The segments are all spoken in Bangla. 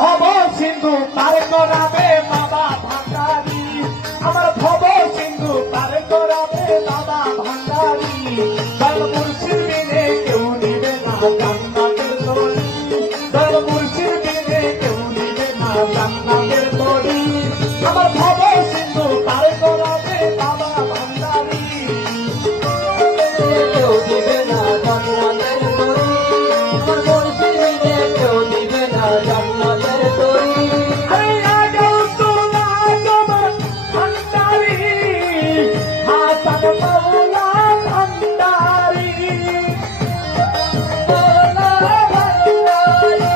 ভব সিন্ধু পার করাবে বাবা ভান্ডারি, আমার ভব সিন্ধু পার করাবে বাবা ভান্ডারি। দয়াল মুর্শিদ বিনে কেউ নিবে না জান্নাতের তরি, দয়াল মুর্শিদ বিনে কেউ নিবে না জান্নাতের তরি। আমার ভব সিন্ধু পার করাবে বাবা ভান্ডারি, কেউ দিবে না জান্নাতের তরি, আমার মুর্শিদ বিনে কেউ দিবে না জান্নাতের তরি। আরে আগেও তোলা তোমার ভান্ডারি, হাসান মাওলা ভান্ডারি, মৌলা ভান্ডারি,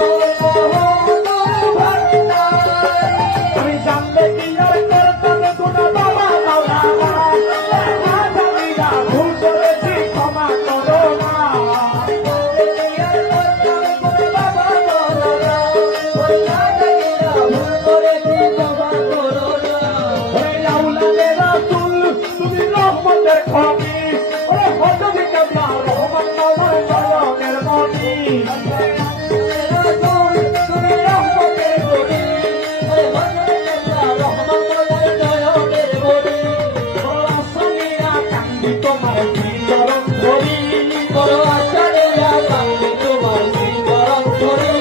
মৌলা ভান্ডারি। আমি জানলে কি আর করতাম গুণা বাবা মাওলানা, জানিনা ভুল করেছি ক্ষমা করো না। ওরে আউলাদের রাসূল তুমি রহমতের খনি, ওরে হযরত কেবলা রহমান মাওলার নয়নের মনি। বড় সামিয়া কান্দি তোমার বিচরণ ধরি, বড় আশা নিয়া কান্দি তোমার শ্রীচরণ ধরি।